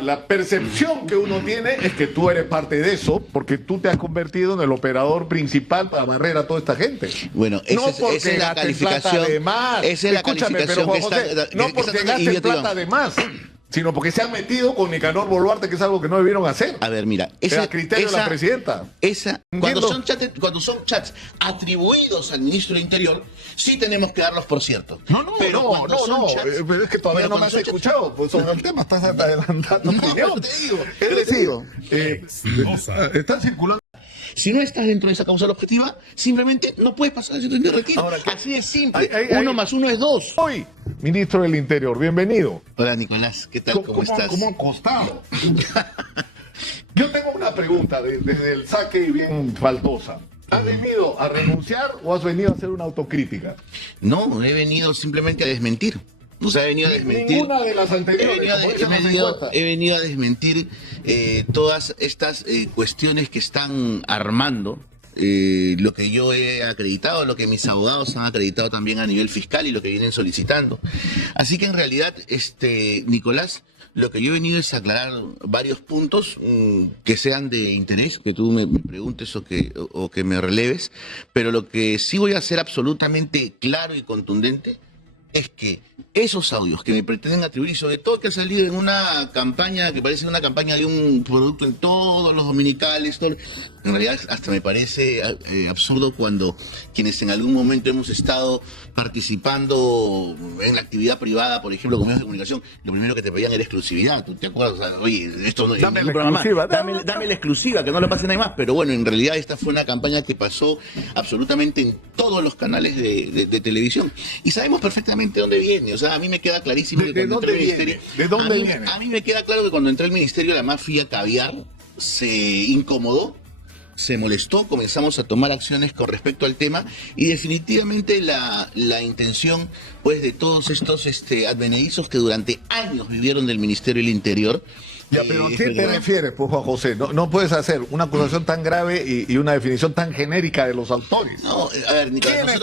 la percepción que uno tiene es que tú eres parte de eso, porque tú te has convertido en el operador principal para barrer a toda esta gente. Bueno, no esa es la calificación. De más. Esa es la Escúchame, calificación pero Juan José, no porque gasten plata de más, sino porque se han metido con Nicanor Boluarte, que es algo que no debieron hacer. A ver, mira, a criterio de la presidenta. Cuando son chats atribuidos al ministro del Interior, sí tenemos que darlos por cierto. Pero es que todavía no me has escuchado. Pues sobre el tema estás adelantando opinión. Te digo. Es decir, están circulando. Si no estás dentro de esa causa objetiva, simplemente no puedes pasar ese requisito. Ahora, así es simple. 1 más 1 es 2. Hoy, ministro del Interior, bienvenido. Hola, Nicolás, ¿qué tal? ¿Cómo estás? ¿Cómo han costado? Yo tengo una pregunta desde el saque y bien faltosa. ¿Has venido a renunciar o has venido a hacer una autocrítica? No, he venido simplemente a desmentir. O sea, he venido a desmentir. Ninguna de las anteriores. He venido a desmentir todas estas cuestiones que están armando. Lo que yo he acreditado, lo que mis abogados han acreditado también a nivel fiscal y lo que vienen solicitando. Así que en realidad, Nicolás, lo que yo he venido es aclarar varios puntos que sean de interés, que tú me preguntes o que me releves, pero lo que sí voy a hacer absolutamente claro y contundente es que esos audios que me pretenden atribuir, sobre todo que han salido en una campaña que parece una campaña de un producto en todos los dominicales, en realidad hasta me parece absurdo cuando quienes en algún momento hemos estado participando en la actividad privada, por ejemplo, con medios de comunicación, lo primero que te pedían era exclusividad. ¿Tú te acuerdas? O sea, oye, esto no es dame la exclusiva, dame la exclusiva, que no lo pase nadie más. Pero bueno, en realidad esta fue una campaña que pasó absolutamente en todos los canales de televisión. Y sabemos perfectamente dónde viene. O sea, a mí me queda clarísimo que cuando entré al ministerio... ¿De dónde viene? A mí me queda claro que cuando entré al ministerio la mafia caviar se incomodó, se molestó, comenzamos a tomar acciones con respecto al tema y definitivamente la intención pues de todos estos advenedizos que durante años vivieron del Ministerio del Interior. Ya, pero ¿a qué te refieres, pues, Juan José? No puedes hacer una acusación tan grave y una definición tan genérica de los autores. No, a ver, Nicolás,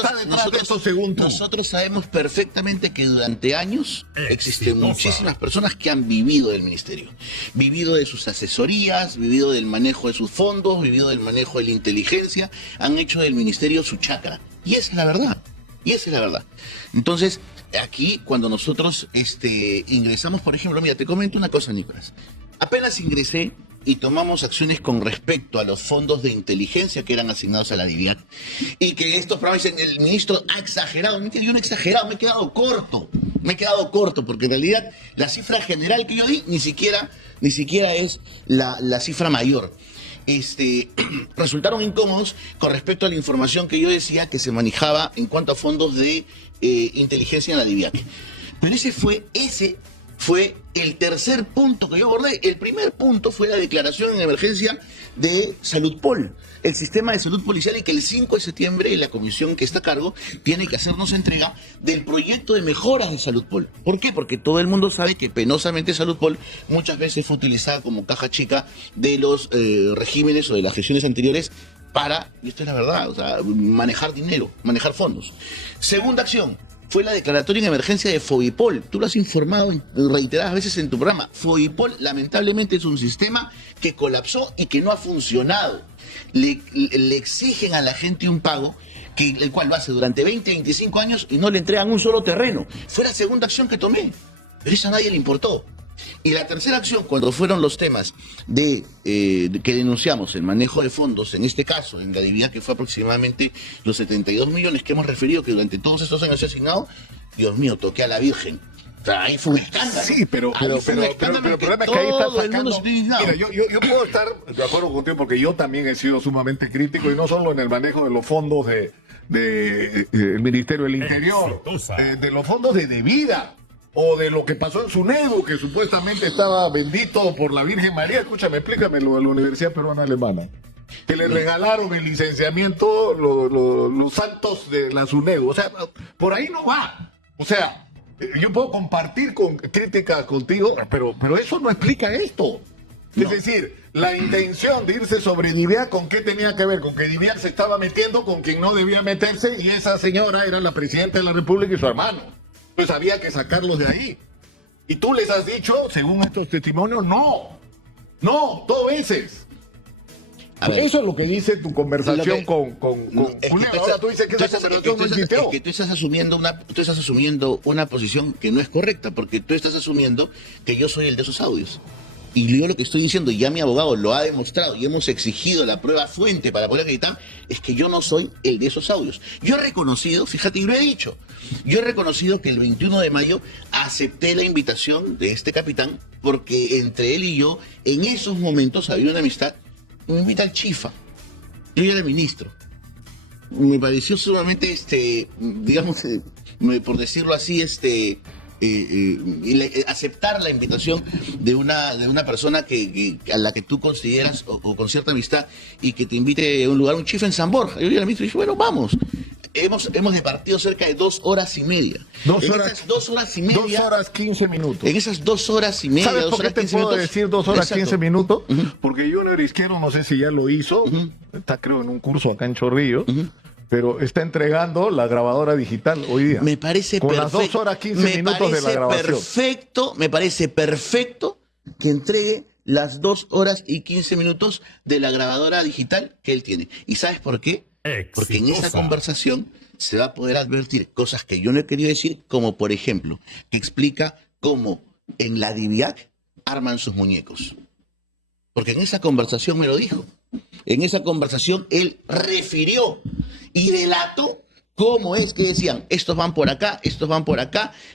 nosotros sabemos perfectamente que durante años existen muchísimas personas que han vivido del ministerio. Vivido de sus asesorías, vivido del manejo de sus fondos, vivido del manejo de la inteligencia, han hecho del ministerio su chacra. Y esa es la verdad. Entonces, aquí cuando nosotros ingresamos, por ejemplo, mira, te comento una cosa, Nicolás. Apenas ingresé y tomamos acciones con respecto a los fondos de inteligencia que eran asignados a la DIVIAC y que estos programas dicen, el ministro ha exagerado. Mentira, yo no he exagerado, me he quedado corto, porque en realidad la cifra general que yo di ni siquiera es la cifra mayor. Resultaron incómodos con respecto a la información que yo decía que se manejaba en cuanto a fondos de inteligencia en la DIVIAC. Pero ese fue el tercer punto que yo abordé. El primer punto fue la declaración en emergencia de Saludpol, el sistema de salud policial, y que el 5 de septiembre la comisión que está a cargo tiene que hacernos entrega del proyecto de mejoras de Saludpol. ¿Por qué? Porque todo el mundo sabe que penosamente Saludpol muchas veces fue utilizada como caja chica de los regímenes o de las gestiones anteriores para, y esto es la verdad, o sea, manejar dinero, manejar fondos. Segunda acción fue la declaratoria en emergencia de Fobipol. Tú lo has informado reiteradas veces en tu programa. Fobipol, lamentablemente, es un sistema que colapsó y que no ha funcionado. Le exigen a la gente un pago, el cual lo hace durante 20, 25 años y no le entregan un solo terreno. Fue la segunda acción que tomé, pero eso a nadie le importó. Y la tercera acción, cuando fueron los temas de que denunciamos el manejo de fondos, en este caso, en la DIVIAC, que fue aproximadamente los 72 millones que hemos referido que durante todos estos años se ha asignado, Dios mío, toqué a la Virgen. O sea, ahí fue un escándalo. Sí, pero el problema es que ahí está sacando... Mira, yo puedo estar de acuerdo contigo porque yo también he sido sumamente crítico y no solo en el manejo de los fondos del Ministerio del Interior, de los fondos de vida. O de lo que pasó en SUNEDU, que supuestamente estaba bendito por la Virgen María. Escúchame, explícame lo de la Universidad Peruana Alemana. Que le regalaron el licenciamiento los santos de la SUNEDU. O sea, por ahí no va. O sea, yo puedo compartir críticas contigo, pero eso no explica esto. No. Es decir, la intención de irse sobre DIVIAC, ¿con qué tenía que ver? Con que DIVIAC se estaba metiendo con quien no debía meterse y esa señora era la presidenta de la República y su hermano. Pues había que sacarlos de ahí. Y tú les has dicho, según estos testimonios, no, dos veces. Eso es lo que dice tu conversación con Julián. Ahora tú dices que esa conversación no existió. Es que tú estás asumiendo una posición que no es correcta, porque tú estás asumiendo que yo soy el de esos audios. Y yo lo que estoy diciendo, y ya mi abogado lo ha demostrado, y hemos exigido la prueba fuente para poder acreditar, es que yo no soy el de esos audios. Yo he reconocido, fíjate, y lo he dicho, yo he reconocido que el 21 de mayo acepté la invitación de este capitán, porque entre él y yo, en esos momentos había una amistad. Me invita al Chifa, yo ya era ministro. Me pareció sumamente, digamos, por decirlo así, aceptar la invitación de una persona a la que tú consideras o con cierta amistad y que te invite a un lugar, un Chifa en San Borja. Yo ya era ministro y dije, bueno, vamos. Hemos departido cerca de 2 horas y media. 2 horas 15 minutos. En esas 2 horas y media, ¿sabes 2 por qué horas te 15 puedo minutos. decir 2 horas Exacto. 15 minutos? Porque Junior Izquierdo, no sé si ya lo hizo, está creo en un curso acá en Chorrillos, pero está entregando la grabadora digital hoy día. Me parece con perfecto. las 2 horas 15 minutos de la grabación. Me parece perfecto que entregue las 2 horas y 15 minutos de la grabadora digital que él tiene. ¿Y sabes por qué? Porque en esa conversación se va a poder advertir cosas que yo no he querido decir, como por ejemplo, que explica cómo en la DIVIAC arman sus muñecos. Porque en esa conversación me lo dijo. En esa conversación él refirió y delató cómo es que decían, estos van por acá,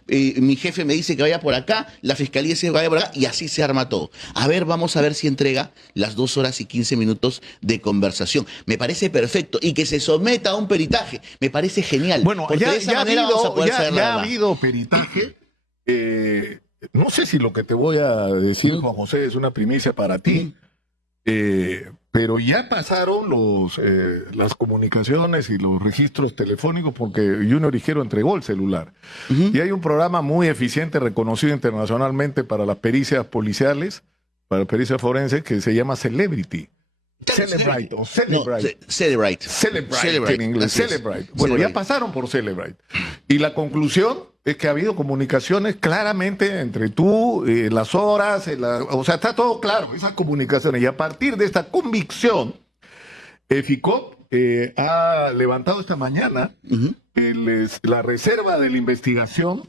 mi jefe me dice que vaya por acá, la fiscalía dice que vaya por acá, y así se arma todo. A ver, vamos a ver si entrega las 2 horas y 15 minutos de conversación. Me parece perfecto. Y que se someta a un peritaje. Me parece genial. Bueno, porque de esa manera vamos a poder saber la ya ha verdad. habido peritaje. No sé si lo que te voy a decir, Juan José, es una primicia para ti. Pero ya pasaron las comunicaciones y los registros telefónicos porque Junior Izquierdo entregó el celular. Y hay un programa muy eficiente, reconocido internacionalmente para las pericias policiales, para pericias forenses, que se llama Celebrity. Celebrite o Celebrite. Celebrite en inglés. Celebrite. Bueno, ya pasaron por Celebrite. Y la conclusión es que ha habido comunicaciones claramente entre tú, las horas, o sea, está todo claro, esas comunicaciones. Y a partir de esta convicción, FICOP ha levantado esta mañana la reserva de la investigación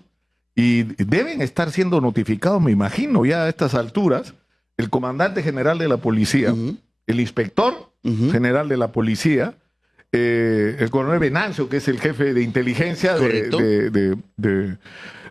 y deben estar siendo notificados, me imagino, ya a estas alturas, el comandante general de la policía, el inspector general de la policía, el coronel Venancio, que es el jefe de inteligencia de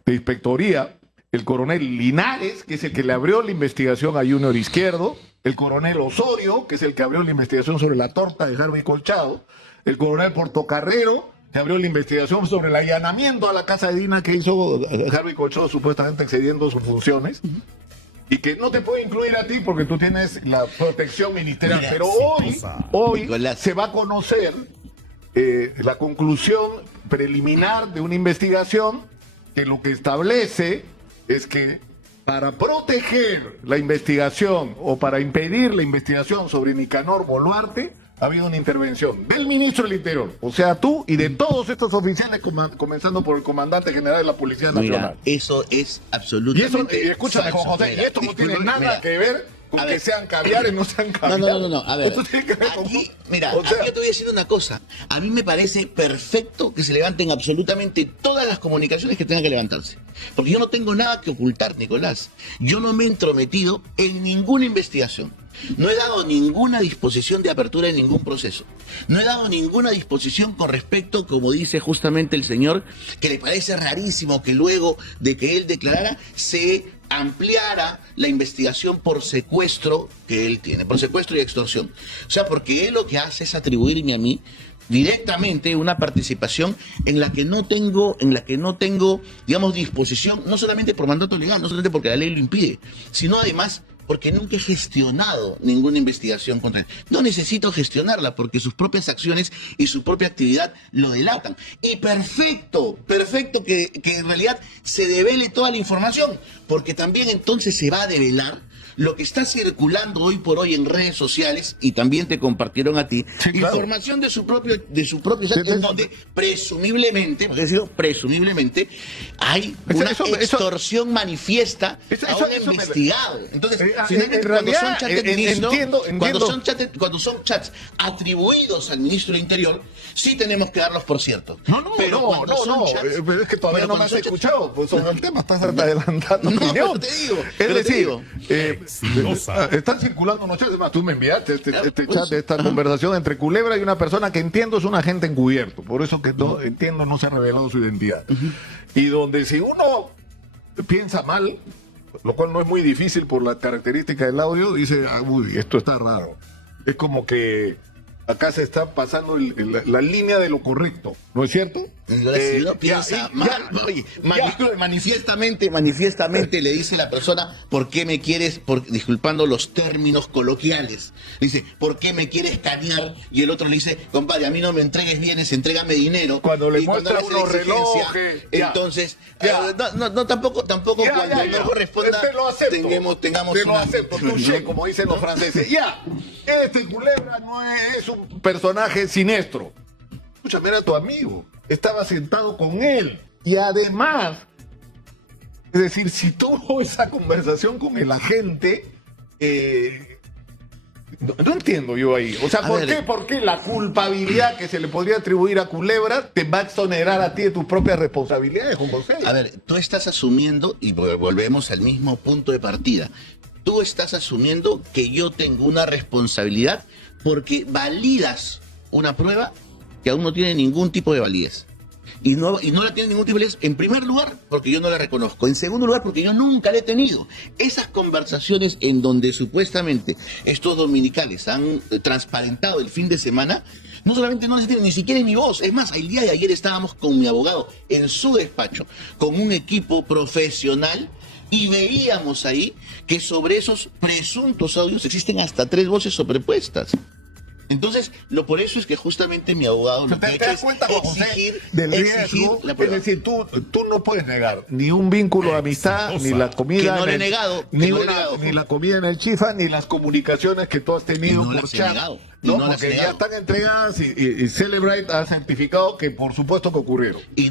inspectoría, el coronel Linares, que es el que le abrió la investigación a Junior Izquierdo, el coronel Osorio, que es el que abrió la investigación sobre la torta de Harvey Colchado, el coronel Portocarrero, que abrió la investigación sobre el allanamiento a la casa de Dina que hizo Harvey Colchado, supuestamente excediendo sus funciones. Y que no te puede incluir a ti porque tú tienes la protección ministerial. Mira, pero hoy se va a conocer la conclusión preliminar de una investigación que lo que establece es que para proteger la investigación o para impedir la investigación sobre Nicanor Boluarte ha habido una intervención del ministro del Interior, o sea, tú y de todos estos oficiales, comenzando por el comandante general de la Policía Nacional. Mira, eso es absolutamente y escúchame, Juan José, y esto no tiene nada que ver con que sean caviares, no sean caviares. No. A ver, aquí, mira, aquí yo te voy a decir una cosa. A mí me parece perfecto que se levanten absolutamente todas las comunicaciones que tengan que levantarse. Porque yo no tengo nada que ocultar, Nicolás. Yo no me he entrometido en ninguna investigación. No he dado ninguna disposición de apertura en ningún proceso. No he dado ninguna disposición con respecto, como dice justamente el señor, que le parece rarísimo que luego de que él declarara se ampliara la investigación por secuestro que él tiene, por secuestro y extorsión. O sea, porque él lo que hace es atribuirme a mí directamente una participación en la que no tengo, digamos, disposición, no solamente por mandato legal, no solamente porque la ley lo impide, sino además porque nunca he gestionado ninguna investigación contra él. No necesito gestionarla porque sus propias acciones y su propia actividad lo delatan. Y perfecto que en realidad se devele toda la información, porque también entonces se va a develar lo que está circulando hoy por hoy en redes sociales, y también te compartieron a ti, Sí, claro. información de su propio chat, en donde presumiblemente, porque digo presumiblemente, hay una extorsión manifiesta a un investigado. Entonces, finalmente, cuando son chats del ministro, cuando son chats atribuidos al ministro del Interior, sí tenemos que darlos por cierto. Pero es que todavía no me has escuchado, pues sobre el tema estás adelantando opinión. Pero te digo. Están circulando unos chats, además tú me enviaste este chat de esta conversación entre Culebra y una persona que entiendo es un agente encubierto, por eso que no entiendo no se ha revelado su identidad. Y donde si uno piensa mal, lo cual no es muy difícil por la característica del audio, dice, uy, esto está raro. Es como que acá se está pasando la línea de lo correcto, ¿no es cierto? Si uno piensa mal, manifiestamente le dice la persona, ¿por qué me quieres, disculpando los términos coloquiales? Dice, ¿por qué me quieres cañar? Y el otro le dice, compadre, a mí no me entregues bienes, entrégame dinero. Cuando le muestra unos relojes. Entonces, tampoco cuando no corresponda, tengamos te lo acepto, touché, como dicen los franceses. Este Culebra no es un personaje siniestro. Escúchame, era tu amigo. Estaba sentado con él. Y además, es decir, si tuvo esa conversación con el agente, no entiendo yo ahí. O sea, ¿por qué la culpabilidad que se le podría atribuir a Culebra te va a exonerar a ti de tus propias responsabilidades, Juan José? A ver, tú estás asumiendo, y volvemos al mismo punto de partida, tú estás asumiendo que yo tengo una responsabilidad porque validas una prueba que aún no tiene ningún tipo de validez. Y no la tiene ningún tipo de validez, en primer lugar, porque yo no la reconozco. En segundo lugar, porque yo nunca la he tenido. Esas conversaciones en donde supuestamente estos dominicales han transparentado el fin de semana, no solamente no les tienen ni siquiera en mi voz. Es más, el día de ayer estábamos con mi abogado en su despacho, con un equipo profesional, y veíamos ahí que sobre esos presuntos audios existen hasta 3 voces sobrepuestas. Entonces, por eso es que justamente mi abogado lo que ha hecho es exigir la prueba. Es decir, tú no puedes negar ni un vínculo de amistad, ni la comida, que no le he negado, ni la comida en el Chifa, ni las comunicaciones que tú has tenido por chat. No, porque ya están entregadas y Celebrate ha certificado que por supuesto que ocurrieron. Ahí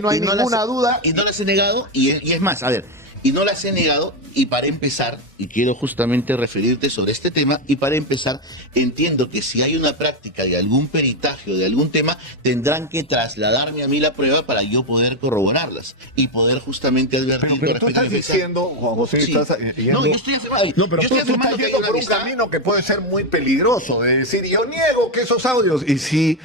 no hay ninguna duda. Y no las he negado, y es más, a ver, y no las he negado, y para empezar, y quiero justamente referirte sobre este tema, y para empezar, entiendo que si hay una práctica de algún peritaje o de algún tema, tendrán que trasladarme a mí la prueba para yo poder corroborarlas y poder justamente advertir. Pero tú estás diciendo, Juan José, sí. No, yo estoy afirmando. No, pero tú estás yendo por un camino que puede ser muy peligroso, de decir, yo niego que esos audios, y si...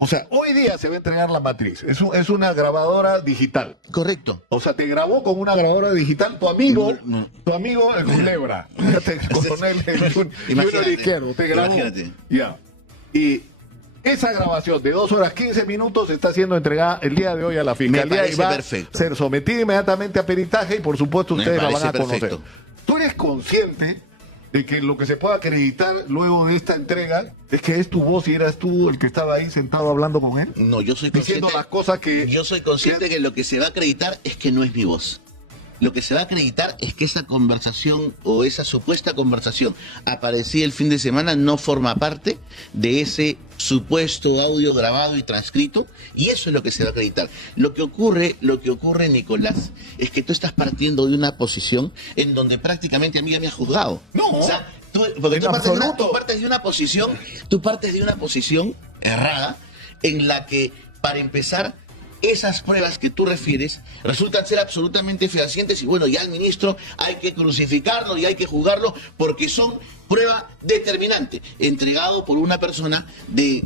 O sea, hoy día se va a entregar la matriz. Es una grabadora digital. Correcto. O sea, te grabó con una grabadora digital tu amigo, el Culebra. Coronel Junior Izquierdo. Te grabó. Imagínate. Ya. Y esa grabación de 2 horas 15 minutos está siendo entregada el día de hoy a la Fiscalía y va a ser sometida inmediatamente a peritaje y por supuesto ustedes la van a conocer. ¿Tú eres consciente de que lo que se pueda acreditar luego de esta entrega es que es tu voz y eras tú el que estaba ahí sentado hablando con él? No, yo soy consciente. Diciendo las cosas que... Yo soy consciente que lo que se va a acreditar es que no es mi voz. Lo que se va a acreditar es que esa conversación o esa supuesta conversación aparecía el fin de semana no forma parte de ese supuesto audio grabado y transcrito, y eso es lo que se va a acreditar. Lo que ocurre, Nicolás, es que tú estás partiendo de una posición en donde prácticamente a mí ya me has juzgado. No, o sea, tú partes de una posición errada en la que, para empezar, esas pruebas que tú refieres resultan ser absolutamente fehacientes y bueno, ya al ministro hay que crucificarlo y hay que juzgarlo porque son prueba determinante, entregado por una persona de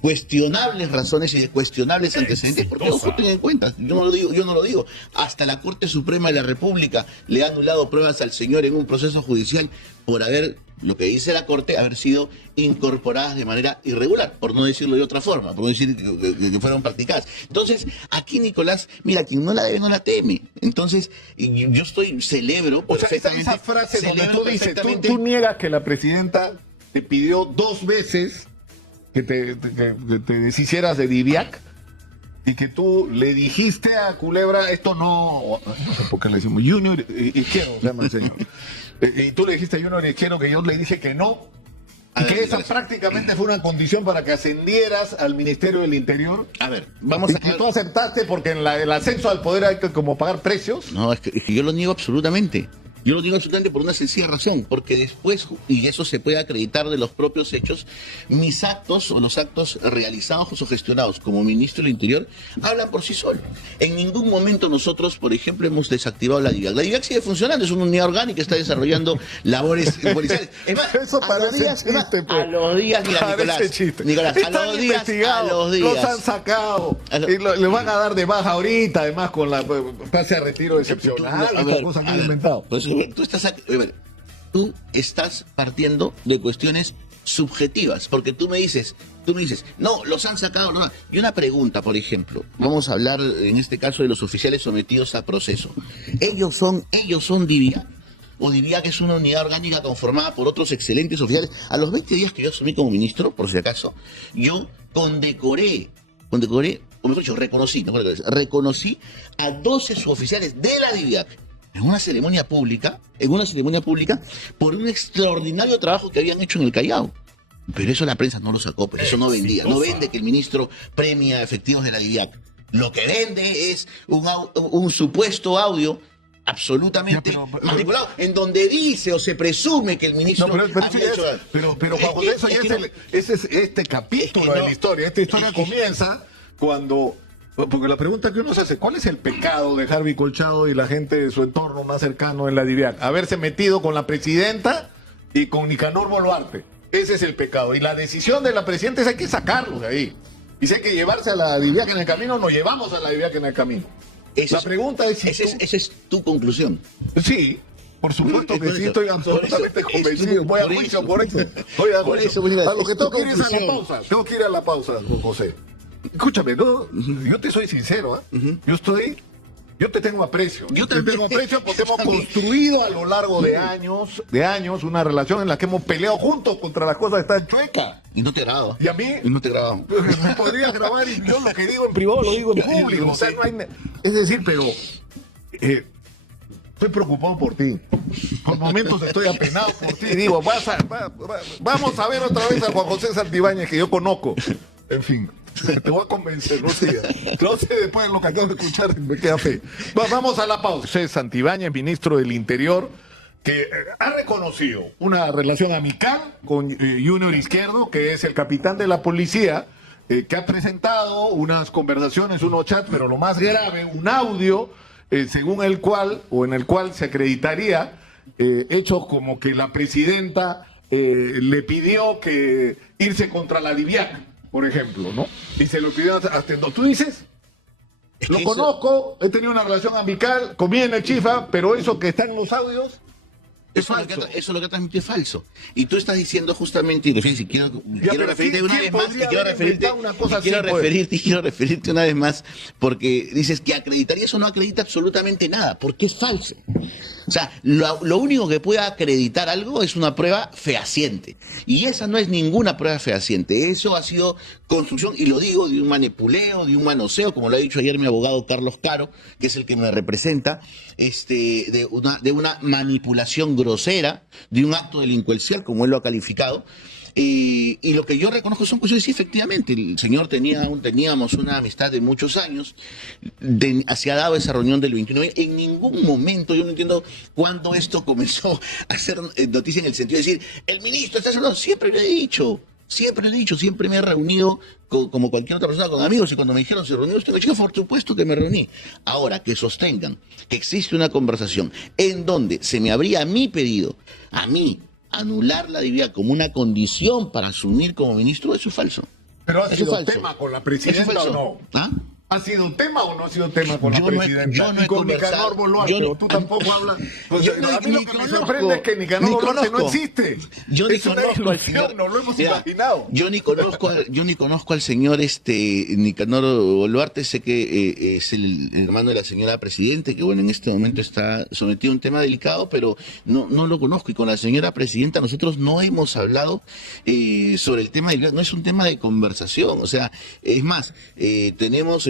cuestionables razones y de cuestionables antecedentes, porque ojo, ten en cuenta, yo no lo digo, hasta la Corte Suprema de la República le ha anulado pruebas al señor en un proceso judicial por haber, lo que dice la Corte, haber sido incorporadas de manera irregular, por no decirlo de otra forma, por no decir que fueron practicadas. Entonces, aquí, Nicolás, mira, quien no la debe no la teme. Entonces, yo celebro perfectamente. Esa frase donde tú dices, tú niegas que la presidenta te pidió 2 veces que te deshicieras de Diviac. y que tú le dijiste a Culebra, esto no sé por qué le decimos, Junior Izquierdo se llama el señor, y tú le dijiste a Junior Izquierdo que yo le dije que no, y que esa prácticamente fue una condición para que ascendieras al Ministerio del Interior. A ver, vamos a... Y tú aceptaste porque en el ascenso al poder hay que como pagar precios. No, es que yo lo niego absolutamente. Yo lo digo absolutamente por una sencilla razón, porque después, y eso se puede acreditar de los propios hechos, mis actos o los actos realizados o gestionados como ministro del Interior hablan por sí solos. En ningún momento nosotros, por ejemplo, hemos desactivado la DIVIAC. La DIVIAC sigue funcionando, es una unidad orgánica que está desarrollando labores policiales. Es más, eso parece chiste, pues. A los días, mira, Nicolás, están investigados, los han sacado, y le van a dar de baja ahorita, además con la pase a retiro excepcional, esta cosa que han inventado. Pues, tú estás partiendo de cuestiones subjetivas, porque tú me dices, no, los han sacado, no. Y una pregunta, por ejemplo, vamos a hablar en este caso de los oficiales sometidos a proceso. Ellos son DIVIAC, o DIVIAC es una unidad orgánica conformada por otros excelentes oficiales. A los 20 días que yo asumí como ministro, por si acaso, yo condecoré, o mejor dicho, reconocí a 12 suboficiales de la DIVIAC en una ceremonia pública, por un extraordinario trabajo que habían hecho en el Callao. Pero eso la prensa no lo sacó, pues eso no vendía. No vende que el ministro premia efectivos de la DIVIAC. Lo que vende es un supuesto audio absolutamente manipulado, en donde dice o se presume que el ministro pero Juan José, eso ese es este capítulo de la historia. Esta historia comienza cuando... Porque la pregunta que uno se hace, ¿cuál es el pecado de Harvey Colchado y la gente de su entorno más cercano en la DIVIAC? Haberse metido con la presidenta y con Nicanor Boluarte. Ese es el pecado. Y la decisión de la presidenta es hay que sacarlos de ahí. Y si hay que llevarse a la DIVIAC en el camino, nos llevamos a la DIVIAC en el camino. La pregunta es si esa es tu conclusión. Sí. Por supuesto que sí, estoy absolutamente convencido. Voy a juicio por eso. A lo que tengo que ir es a la pausa. Tengo que ir a la pausa, don José. Escúchame, yo te soy sincero, yo te tengo aprecio. Yo te tengo aprecio porque hemos construido a lo largo de años una relación en la que hemos peleado juntos contra las cosas que están chuecas. Y no te grabo. Y a mí no te grabo. Me podrías grabar y yo lo que digo en privado lo digo en público. O sea, no hay... Es decir, pero estoy preocupado por ti. Por momentos estoy apenado por ti. Digo, vamos a ver otra vez a Juan José Santibáñez, que yo conozco. En fin, te voy a convencer, no sé después de lo que acabo de escuchar, me queda fe. Vamos a la pausa. José Santibáñez, ministro del Interior, que ha reconocido una relación amical con Junior Izquierdo, que es el capitán de la policía, que ha presentado unas conversaciones, unos chats, pero lo más grave, un audio, según el cual, o en el cual se acreditaría hechos como que la presidenta le pidió que irse contra la DIVIAC, por ejemplo, ¿no? Y se lo pidió hasta entonces. ¿Tú dices? Lo conozco, he tenido una relación amical, comí en el Chifa, pero eso que está en los audios es falso. Eso lo que transmitió es falso. Y tú estás diciendo justamente, y quiero referirte una vez más, quiero referirte una vez más, porque dices que acreditaría, eso no acredita absolutamente nada, porque es falso. O sea, lo único que puede acreditar algo es una prueba fehaciente. Y esa no es ninguna prueba fehaciente. Eso ha sido construcción, y lo digo, de un manipuleo, de un manoseo, como lo ha dicho ayer mi abogado Carlos Caro, que es el que me representa, de una manipulación grosera, de un acto delincuencial, como él lo ha calificado. Y lo que yo reconozco son cuestiones, sí, efectivamente, el señor teníamos una amistad de muchos años, se ha dado esa reunión del 29, en ningún momento, yo no entiendo cuándo esto comenzó a ser noticia en el sentido de decir, el ministro está haciendo, siempre me he reunido como cualquier otra persona con amigos, y cuando me dijeron se reunió usted con chica, por supuesto que me reuní. Ahora, que sostengan que existe una conversación en donde se me habría a mí pedido, a mí, anular la DIVIAC como una condición para asumir como ministro, eso es falso. ¿Pero ha sido tema con la presidenta o no? ¿Ah? ¿Ha sido tema o no ha sido tema con la presidenta? Yo no he con Nicanor Boluarte, pero tú tampoco hablas. Pues, a mí lo que me sorprende es que Nicanor Boluarte no existe. Yo ni conozco al señor. No lo hemos imaginado. Yo ni conozco al señor Nicanor Boluarte. Sé que es el hermano de la señora presidenta, que bueno, en este momento está sometido a un tema delicado, pero no lo conozco. Y con la señora presidenta nosotros no hemos hablado sobre el tema no es un tema de conversación. O sea, es más, tenemos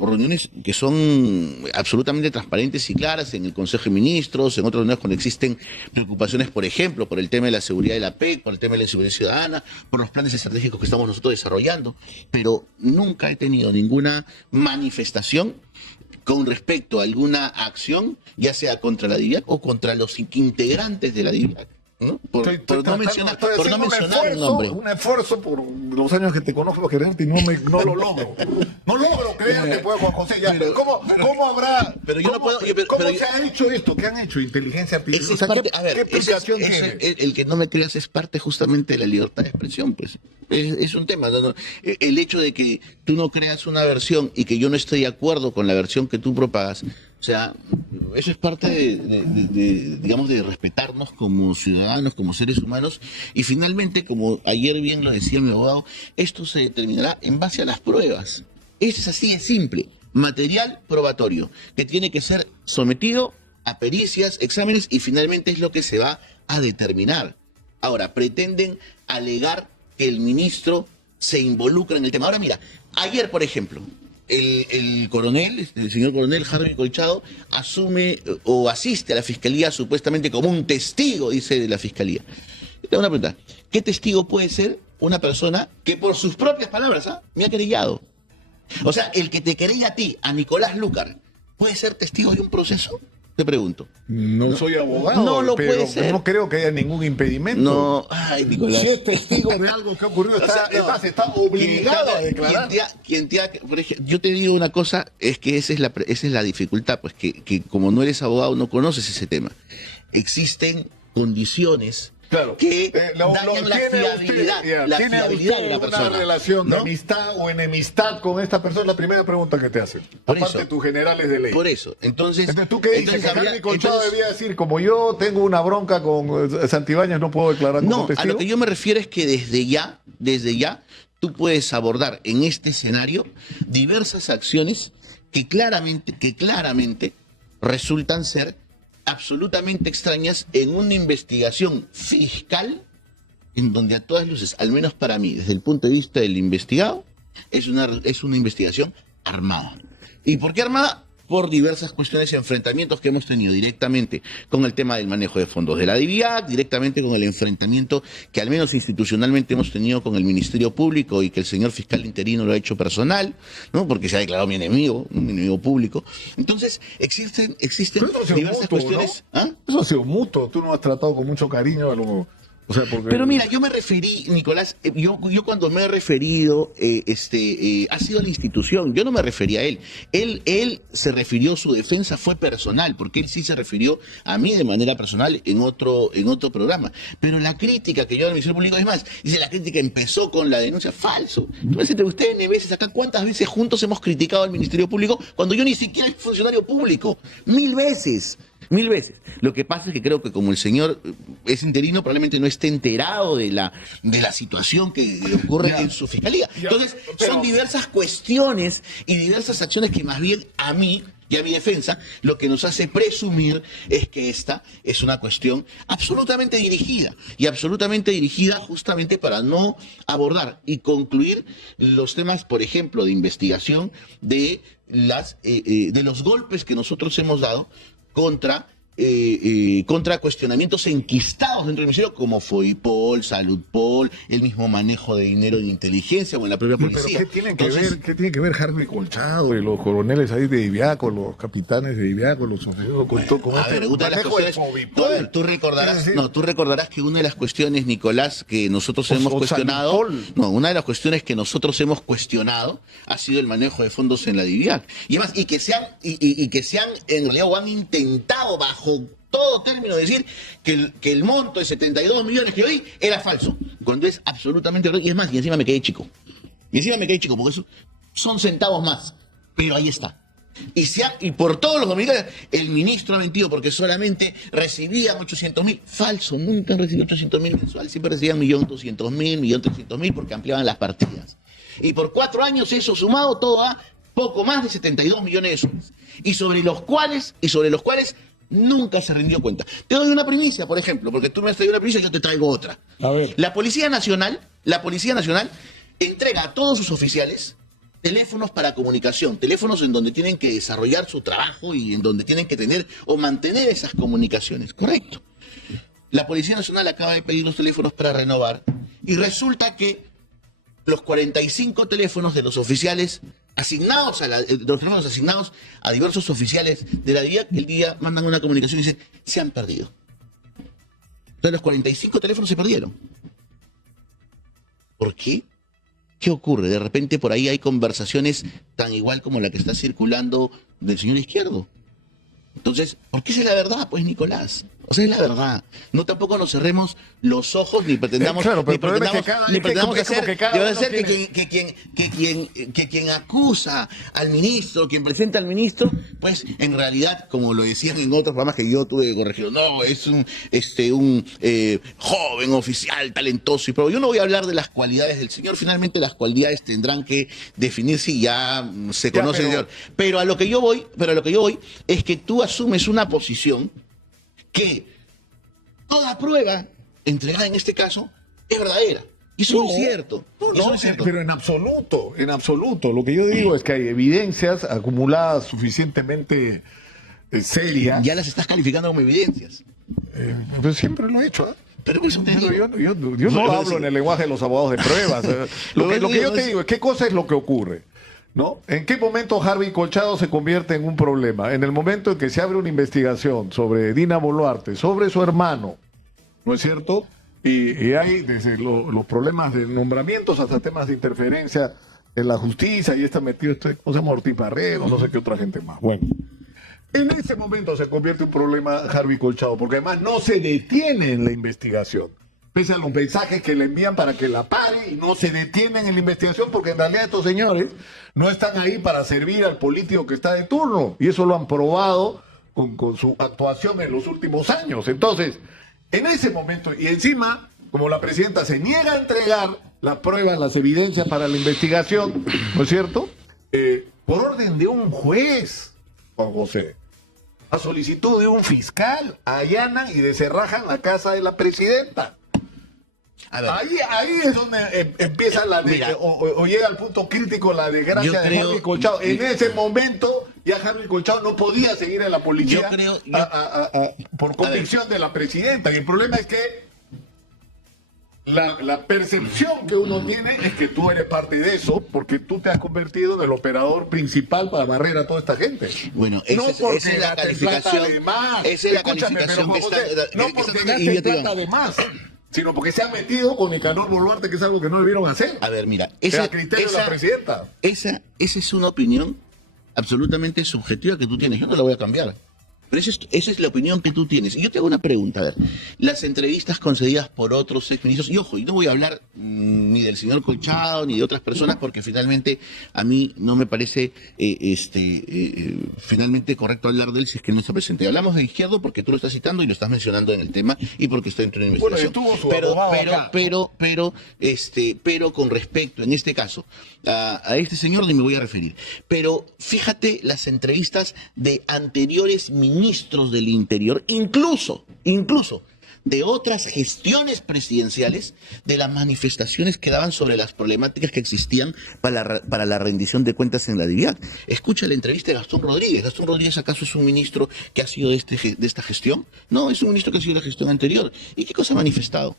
reuniones que son absolutamente transparentes y claras en el Consejo de Ministros, en otras reuniones cuando existen preocupaciones, por ejemplo, por el tema de la seguridad de la PEC, por el tema de la seguridad ciudadana, por los planes estratégicos que estamos nosotros desarrollando, pero nunca he tenido ninguna manifestación con respecto a alguna acción, ya sea contra la DIVIAC o contra los integrantes de la DIVIAC. ¿No? Por no mencionar el nombre. Un esfuerzo por los años que te conozco, quererte, y no lo logro. No logro creer que puedo, Juan José. Ya, pero ¿cómo habrá? Pero yo no puedo. ¿Cómo se ha hecho esto? ¿Qué han hecho? Inteligencia artificial. O sea, ¿qué explicación tiene? El que no me creas es parte justamente de la libertad de expresión, pues. Es un tema. ¿No? El hecho de que tú no creas una versión y que yo no estoy de acuerdo con la versión que tú propagas, o sea, eso es parte digamos, de respetarnos como ciudadanos, como seres humanos. Y finalmente, como ayer bien lo decía mi abogado, esto se determinará en base a las pruebas. Eso es así de simple. Material probatorio, que tiene que ser sometido a pericias, exámenes, y finalmente es lo que se va a determinar. Ahora, pretenden alegar que el ministro se involucra en el tema. Ahora mira, ayer, por ejemplo, el coronel, el señor coronel Harvey Colchado, asume o asiste a la fiscalía supuestamente como un testigo, dice de la fiscalía. Tengo una pregunta. ¿Qué testigo puede ser una persona que por sus propias palabras me ha querellado? O sea, el que te querella a ti, a Nicolás Lúcar, ¿puede ser testigo de un proceso? Te pregunto. No soy abogado, no lo pero puede ser. No creo que haya ningún impedimento. No, ay, Nicolás. Si es testigo de algo que ha ocurrido, está obligado a declarar. Por ejemplo, yo te digo una cosa, es que esa es la dificultad, pues que como no eres abogado no conoces ese tema. Existen condiciones que dañan la fiabilidad, de la persona. ¿Una relación de amistad o enemistad con esta persona? La primera pregunta que te hacen. Aparte de tus generales de ley. Por eso. Entonces ¿tú qué dices? Que Harvey Colchado debía decir, como yo tengo una bronca con Santibáñez, no puedo declarar como testigo. No, a lo que yo me refiero es que desde ya, tú puedes abordar en este escenario diversas acciones que claramente resultan ser absolutamente extrañas en una investigación fiscal en donde a todas luces, al menos para mí, desde el punto de vista del investigado, es una investigación armada. ¿Y por qué armada? Por diversas cuestiones y enfrentamientos que hemos tenido directamente con el tema del manejo de fondos de la DIVIAC, directamente con el enfrentamiento que al menos institucionalmente hemos tenido con el Ministerio Público y que el señor fiscal interino lo ha hecho personal, ¿no? Porque se ha declarado mi enemigo público. Entonces, existen diversas cuestiones. ¿No? ¿Ah? Eso ha sido mutuo. Tú no has tratado con mucho cariño a lo... O sea, porque... Pero mira, yo me referí, Nicolás, yo cuando me he referido, ha sido a la institución, yo no me referí a él. Él se refirió, su defensa fue personal, porque él sí se refirió a mí de manera personal en otro programa. Pero la crítica que yo al Ministerio Público, es más, dice, la crítica empezó con la denuncia, falso. Entonces, entre ustedes, veces acá, ¿cuántas veces juntos hemos criticado al Ministerio Público cuando yo ni siquiera soy funcionario público? 1000 veces. 1000 veces. Lo que pasa es que creo que como el señor es interino, probablemente no esté enterado de la situación que ocurre en su fiscalía. Entonces, son diversas cuestiones y diversas acciones que más bien a mí y a mi defensa, lo que nos hace presumir es que esta es una cuestión absolutamente dirigida. Y absolutamente dirigida justamente para no abordar y concluir los temas, por ejemplo, de investigación de los golpes que nosotros hemos dado contra cuestionamientos enquistados dentro del ministerio, como FOIPOL, Saludpol, el mismo manejo de dinero de inteligencia o en la propia policía. ¿Pero qué tiene que ver Harvey Colchado y los coroneles ahí de DIVIAC, los capitanes de DIVIAC, los oficiales con tú recordarás que una de las cuestiones, Nicolás, que nosotros hemos cuestionado, una de las cuestiones que nosotros hemos cuestionado ha sido el manejo de fondos en la DIVIAC. Y además, y que se han en realidad o han intentado bajo todo término decir que el monto de 72 millones que yo di era falso, cuando es absolutamente verdad. Y es más, y encima me quedé chico. Porque eso son centavos más. Pero ahí está. Y por todos los dominicanos, el ministro ha mentido porque solamente recibían 800.000. Falso, nunca han recibido 800.000 mensuales. Siempre recibían 1.200.000, 1.300.000 porque ampliaban las partidas. Y por 4 años eso sumado todo a poco más de 72 millones de soles. Y sobre los cuales nunca se rindió cuenta. Te doy una primicia, por ejemplo, porque tú me has traído una primicia y yo te traigo otra. A ver. La Policía Nacional entrega a todos sus oficiales teléfonos para comunicación, teléfonos en donde tienen que desarrollar su trabajo y en donde tienen que tener o mantener esas comunicaciones. Correcto. La Policía Nacional acaba de pedir los teléfonos para renovar y resulta que los 45 teléfonos de los oficiales asignados a diversos oficiales de la DIVIAC, el día mandan una comunicación y dicen, se han perdido. Entonces los 45 teléfonos se perdieron. ¿Por qué? ¿Qué ocurre? De repente por ahí hay conversaciones tan igual como la que está circulando del señor Izquierdo. Entonces, ¿por qué es la verdad? Pues, Nicolás. O sea, es la verdad. No tampoco nos cerremos los ojos ni pretendamos claro, pero hacer que quien acusa al ministro, quien presenta al ministro, pues en realidad, como lo decían en otros programas que yo tuve que corregir, no, es un joven oficial talentoso. Pero yo no voy a hablar de las cualidades del señor. Finalmente las cualidades tendrán que definirse y ya se conoce el señor. Pero a lo que yo voy es que tú asumes una posición que toda prueba entregada en este caso es verdadera. Y eso no es cierto. Pero en absoluto. Lo que yo digo es que hay evidencias acumuladas suficientemente serias. Ya las estás calificando como evidencias. Pues siempre lo he hecho, ¿eh? Pero eso te digo. Yo no hablo en el lenguaje de los abogados de pruebas. Lo que yo te digo es, ¿qué cosa es lo que ocurre? ¿No? ¿En qué momento Harvey Colchado se convierte en un problema? En el momento en que se abre una investigación sobre Dina Boluarte, sobre su hermano, ¿no es cierto? Y hay desde los problemas de nombramientos hasta temas de interferencia en la justicia, y está metido ¿cómo se llama? Ortiz Barrero, no sé qué otra gente más. Bueno, en ese momento se convierte en un problema Harvey Colchado, porque además no se detiene en la investigación. Pese a los mensajes que le envían para que la pare, y no se detienen en la investigación, porque en realidad estos señores no están ahí para servir al político que está de turno, y eso lo han probado con su actuación en los últimos años. Entonces, en ese momento, y encima, como la presidenta se niega a entregar las pruebas, las evidencias para la investigación, ¿no es cierto? Por orden de un juez, Juan José, a solicitud de un fiscal, allanan y descerrajan la casa de la presidenta. Ahí es donde empieza o llega al punto crítico la desgracia de Harvey Colchado. En ese momento ya Harvey Colchado no podía seguir en la policía por convicción de la presidenta. Y el problema es que la percepción que uno tiene es que tú eres parte de eso, porque tú te has convertido en el operador principal para barrer a toda esta gente. Bueno, esa es la calificación. Esa es la calificación que está. No porque gaste plata de más, sino porque se han metido con Nicanor Boluarte, que es algo que no debieron hacer. A ver, mira, a criterio de la presidenta. Esa es una opinión absolutamente subjetiva que tú tienes. Yo no la voy a cambiar. Pero esa es la opinión que tú tienes. Y yo te hago una pregunta, a ver. Las entrevistas concedidas por otros exministros, y ojo, y no voy a hablar ni del señor Colchado ni de otras personas, porque finalmente a mí no me parece finalmente correcto hablar de él si es que no está presente. Hablamos de Izquierdo porque tú lo estás citando y lo estás mencionando en el tema y porque estoy dentro de una investigación. Bueno, estuvo su abogado pero con respecto, en este caso, a este señor ni me voy a referir. Pero fíjate las entrevistas de anteriores ministros del Interior, incluso de otras gestiones presidenciales, de las manifestaciones que daban sobre las problemáticas que existían para la rendición de cuentas en la DIVIAC. Escucha la entrevista de Gastón Rodríguez. ¿Gastón Rodríguez acaso es un ministro que ha sido de esta gestión? No, es un ministro que ha sido de la gestión anterior. ¿Y qué cosa ha manifestado?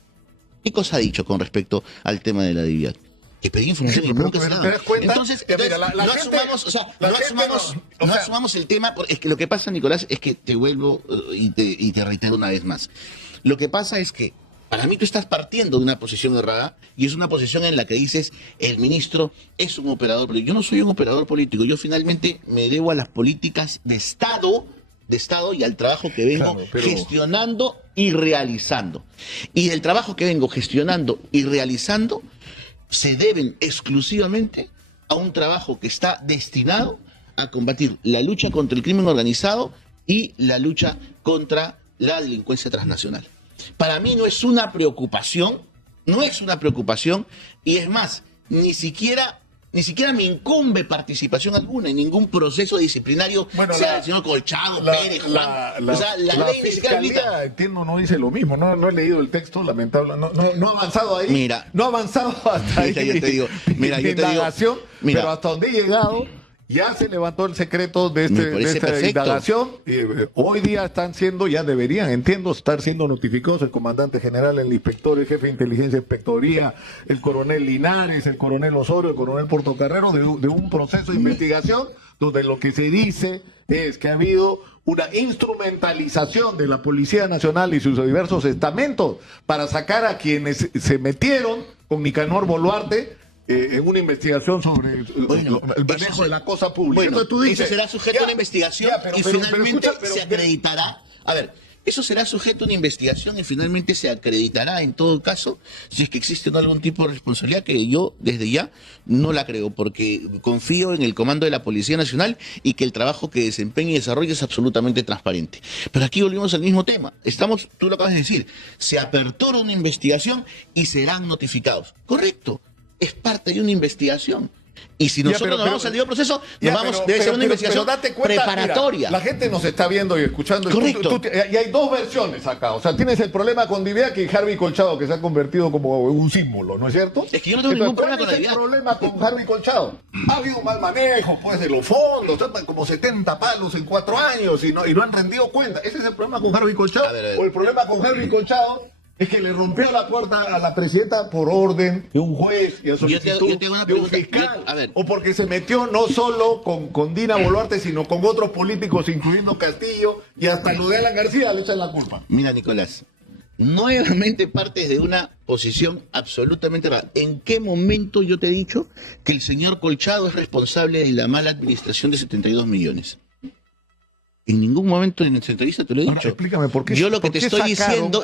¿Qué cosa ha dicho con respecto al tema de la DIVIAC? Que pedí información y nunca se da. Entonces, no asumamos el tema. Es que lo que pasa, Nicolás, es que te vuelvo y te reitero una vez más. Lo que pasa es que para mí tú estás partiendo de una posición errada y es una posición en la que dices el ministro es un operador político. Yo no soy un operador político. Yo finalmente me debo a las políticas de Estado y al trabajo que vengo gestionando y realizando. Y del trabajo que vengo gestionando y realizando se deben exclusivamente a un trabajo que está destinado a combatir la lucha contra el crimen organizado y la lucha contra la delincuencia transnacional. Para mí no es una preocupación, y es más, ni siquiera ni siquiera me incumbe participación alguna en ningún proceso disciplinario, Bueno, sea el señor Colchado, Pérez, Juan. O sea, la ley ni siquiera habilita. Fiscalía, entiendo, no dice lo mismo. No he leído el texto, lamentable. No ha avanzado ahí. Mira. No ha avanzado hasta ahí. Yo te digo, mira, yo te digo, indagación, mira. pero hasta donde he llegado, ya se levantó el secreto de, de esta perfecto. indagación. Hoy día están siendo, ya deberían, entiendo, estar siendo notificados el comandante general, el inspector, el jefe de inteligencia de inspectoría, el coronel Linares, el coronel Osorio, el coronel Portocarrero, de un proceso de investigación donde lo que se dice es que ha habido una instrumentalización de la Policía Nacional y sus diversos estamentos para sacar a quienes se metieron con Nicanor Boluarte en una investigación sobre el manejo de la cosa pública. Bueno, entonces tú dices, eso será sujeto a una investigación y finalmente se acreditará. A ver, eso será sujeto a una investigación y finalmente se acreditará en todo caso si es que existe o no algún tipo de responsabilidad, que yo desde ya no la creo, porque confío en el comando de la Policía Nacional y que el trabajo que desempeña y desarrolla es absolutamente transparente. Pero aquí volvemos al mismo tema. Tú lo acabas de decir, se apertura una investigación y serán notificados. Correcto. Es parte de una investigación. Y si nosotros nos vamos al debido proceso, debe ser una investigación preparatoria. Mira, la gente nos está viendo y escuchando. Correcto. Y hay dos versiones acá. O sea, tienes el problema con Diviac y Harvey Colchado, que se ha convertido como un símbolo, ¿no es cierto? Es que yo no tengo ningún problema con la Diviac. ¿Cuál es el problema con Harvey Colchado? Ha habido un mal manejo, pues, de los fondos, como 70 palos en 4 años y no han rendido cuenta. ¿Ese es el problema con Harvey Colchado? A ver. ¿O el problema con Harvey Colchado es que le rompió la puerta a la presidenta por orden de un juez y a solicitud yo tengo una de un pregunta. fiscal? A ver. O porque se metió no solo con Dina Boluarte, sino con otros políticos, incluyendo Castillo, y hasta lo de Alan García le echan la culpa. Mira, Nicolás, nuevamente partes de una posición absolutamente rara. ¿En qué momento yo te he dicho que el señor Colchado es responsable de la mala administración de 72 millones? En ningún momento en esta entrevista te lo he dicho. Ahora, explícame por qué. Yo lo que te estoy diciendo,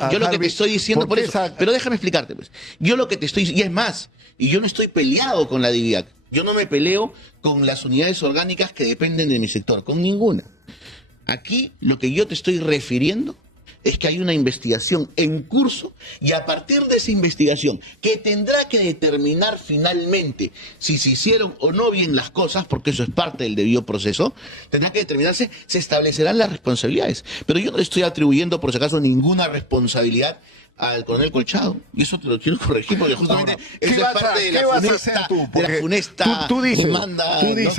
por eso. Sac... Pero déjame explicarte, pues. Yo lo que te estoy y es más, y yo no estoy peleado con la DIVIAC. Yo no me peleo con las unidades orgánicas que dependen de mi sector, con ninguna. Aquí lo que yo te estoy refiriendo es que hay una investigación en curso y a partir de esa investigación que tendrá que determinar finalmente si se hicieron o no bien las cosas, porque eso es parte del debido proceso, tendrá que determinarse, se establecerán las responsabilidades. Pero yo no le estoy atribuyendo por si acaso ninguna responsabilidad al coronel Colchado. Y eso te lo quiero corregir porque justamente eso es parte de la funesta tú dices, demanda. Tú dices,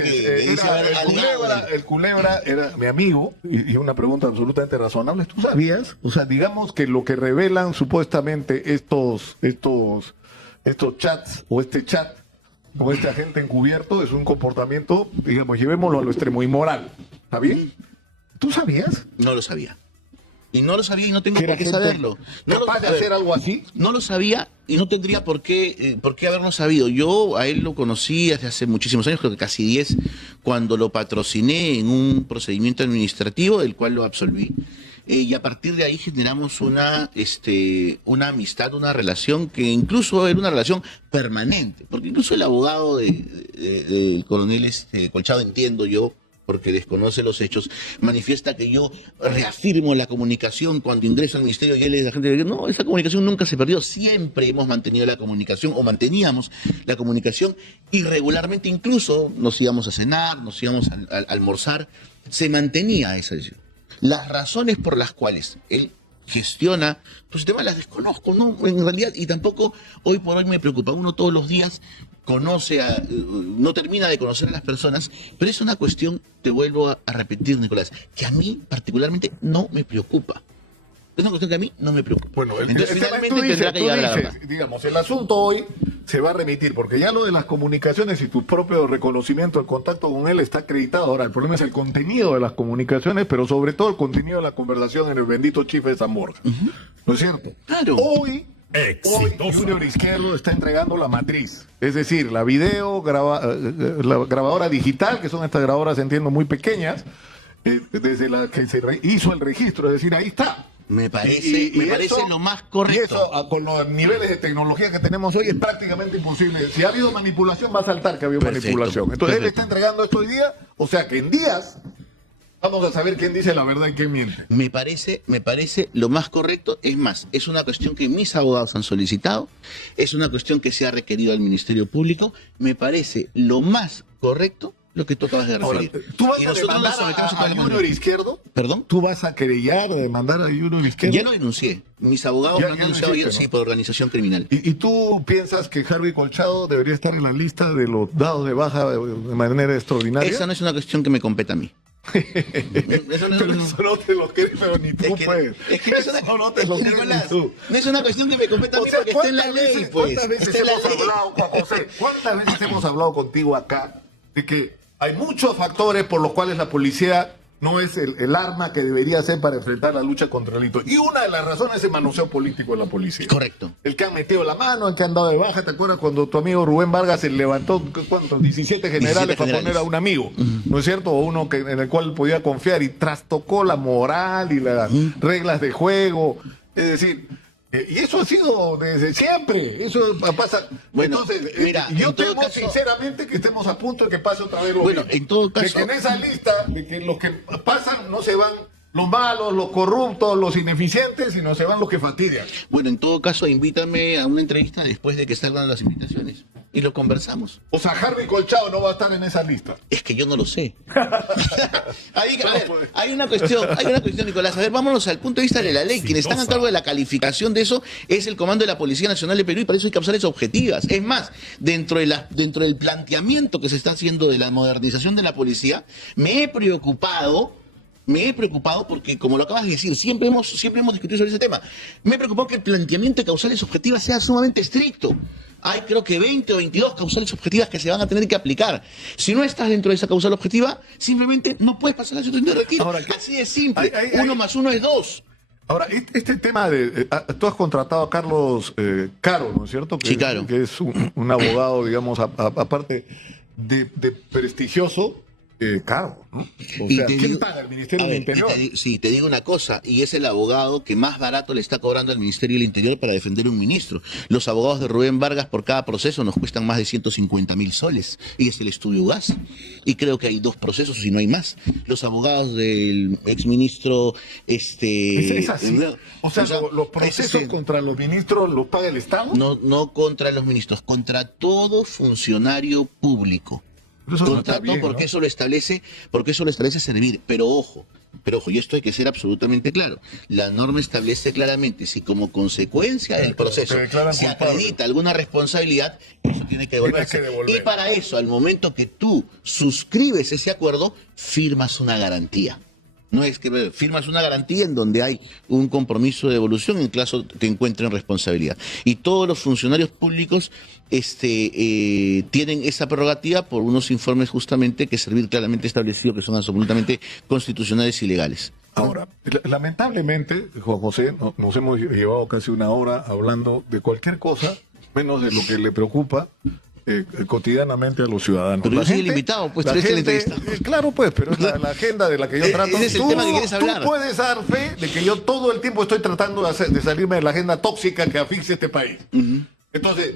el Culebra era mi amigo y una pregunta absolutamente razonable. ¿Tú sabías? O sea, digamos que lo que revelan supuestamente estos chats o este chat con este agente encubierto es un comportamiento, digamos, llevémoslo a lo extremo, inmoral. ¿Está bien? ¿Tú sabías? No lo sabía. Y no lo sabía y no tengo por qué saberlo. ¿Capaz de hacer algo así? No lo sabía y no tendría por qué haberlo sabido. Yo a él lo conocí desde hace muchísimos años, creo que casi 10, cuando lo patrociné en un procedimiento administrativo del cual lo absolví. Y a partir de ahí generamos una amistad, una relación que incluso era una relación permanente. Porque incluso el abogado del coronel Colchado, entiendo yo, porque desconoce los hechos, manifiesta que yo reafirmo la comunicación cuando ingreso al ministerio y él es la gente que no, esa comunicación nunca se perdió, siempre hemos mantenido la comunicación o manteníamos la comunicación y regularmente incluso nos íbamos a cenar, nos íbamos a almorzar, se mantenía esa decisión. Las razones por las cuales él gestiona, pues el tema las desconozco, ¿no? En realidad, y tampoco hoy por hoy me preocupa, uno todos los días no termina de conocer a las personas, pero es una cuestión, te vuelvo a repetir, Nicolás, que a mí particularmente no me preocupa. Es una cuestión que a mí no me preocupa. Bueno, entonces finalmente tendrá que llegar a la verdad. Digamos, el asunto hoy se va a remitir, porque ya lo de las comunicaciones y tu propio reconocimiento, el contacto con él está acreditado. Ahora, el problema es el contenido de las comunicaciones, pero sobre todo el contenido de la conversación en el bendito chife de San Borja. ¿No es cierto? Claro. Hoy Junior Izquierdo está entregando la matriz, es decir, la la grabadora digital, que son estas grabadoras, entiendo, muy pequeñas, desde la que se hizo el registro, es decir, ahí está. Me parece lo más correcto. Y eso, con los niveles de tecnología que tenemos hoy, es prácticamente imposible. Si ha habido manipulación, va a saltar que ha habido manipulación. Entonces, él está entregando esto hoy día, o sea que en días Vamos a saber quién dice la verdad y quién miente. Me parece lo más correcto. Es más, es una cuestión que mis abogados han solicitado, es una cuestión que se ha requerido al Ministerio Público. Me parece lo más correcto lo que tú acabas de referir. Ahora, ¿tú vas Y a nosotros demandar nos sometemos a toda la Junior mano. Izquierdo? ¿Perdón? ¿Tú vas a querellar, a demandar a Junior Izquierdo? Ya lo denuncié. Mis abogados Ya lo han lo denunciado hiciste, sí, ¿no? por organización criminal. ¿Y tú piensas que Harvey Colchado debería estar en la lista de los dados de baja de manera extraordinaria? Esa no es una cuestión que me compete a mí. Eso no es Pero eso no te lo crees, pero ni tú, pues. Es que Eso no te lo crees Nicolás, ni tú. no es una cuestión que me compete a mí O sea, porque está en la ley, pues. ¿Cuántas veces Está en la hemos ley. hablado, Juan José? ¿Cuántas veces hemos hablado contigo acá de que hay muchos factores por los cuales la policía no es el arma que debería ser para enfrentar la lucha contra el delito? Y una de las razones es el manoseo político de la policía. Correcto. El que han metido la mano, el que han dado de baja. ¿Te acuerdas cuando tu amigo Rubén Vargas se levantó, ¿cuántos? 17 generales para poner a un amigo, ¿no es cierto? O uno en el cual podía confiar y trastocó la moral y las reglas de juego. Es decir, y eso ha sido desde siempre. Eso pasa. Bueno, entonces, mira, yo en todo temo caso- sinceramente que estemos a punto de que pase otra vez lo Bueno, mismo. en todo caso- De que en esa lista, de que los que pasan no se van los malos, los corruptos, los ineficientes, sino se van los que fastidian. Bueno, en todo caso, invítame a una entrevista después de que salgan las invitaciones y lo conversamos. O sea, Harvey Colchado no va a estar en esa lista. Es que yo no lo sé. Hay una cuestión, Nicolás. A ver, vámonos al punto de vista de la ley. Quienes están a cargo de la calificación de eso es el Comando de la Policía Nacional de Perú y para eso hay causales objetivas. Es más, dentro del planteamiento que se está haciendo de la modernización de la policía, me he preocupado porque, como lo acabas de decir, siempre hemos discutido sobre ese tema. Me he preocupado que el planteamiento de causales objetivas sea sumamente estricto. Hay creo que 20 o 22 causales objetivas que se van a tener que aplicar. Si no estás dentro de esa causal objetiva, simplemente no puedes pasar la situación de retiro. Ahora, Así de simple. hay- 1 más 1 es 2. Ahora, este tema de... tú has contratado a Carlos Caro, ¿no es cierto? Sí, Caro. Que es un abogado, digamos, aparte de prestigioso, caro, ¿no? O Y sea, te ¿quién digo- paga? El Ministerio a del ver, Interior. sí, te digo una cosa, y es el abogado que más barato le está cobrando al Ministerio del Interior para defender a un ministro. Los abogados de Rubén Vargas por cada proceso nos cuestan más de 150.000 soles, y es el estudio UGAS. Y creo que hay 2 procesos, si no hay más. Los abogados del exministro... Es así. O sea, los procesos ese- contra los ministros los paga el Estado. no contra los ministros, contra todo funcionario público. Eso no Contra está bien, todo, porque ¿no? eso lo establece servir. Pero ojo, y esto hay que ser absolutamente claro. La norma establece claramente si como consecuencia del proceso te declaran se culpable. acredita alguna responsabilidad, eso tiene que devolverse. que devolver. Y para eso, al momento que tú suscribes ese acuerdo, firmas una garantía. No es que firmas una garantía en donde hay un compromiso de devolución en caso que encuentren responsabilidad. Y todos los funcionarios públicos tienen esa prerrogativa por unos informes justamente que servir claramente establecido que son absolutamente constitucionales y legales. Ahora, lamentablemente, Juan José, nos hemos llevado casi una hora hablando de cualquier cosa, menos de lo que le preocupa cotidianamente a los ciudadanos. Pero yo soy el invitado, pues, tú eres el entrevistado. Claro, pues, pero es la agenda de la que yo trato. Ese es el tema que quieres hablar. Tú puedes dar fe de que yo todo el tiempo estoy tratando de salirme de la agenda tóxica que asfixia este país. Entonces,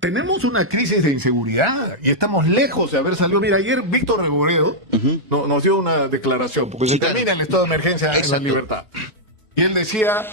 tenemos una crisis de inseguridad y estamos lejos de haber salido. Mira, ayer Víctor Reboredo nos dio una declaración, porque Sí, se claro. termina el estado de emergencia en la Exacto. libertad. Y él decía,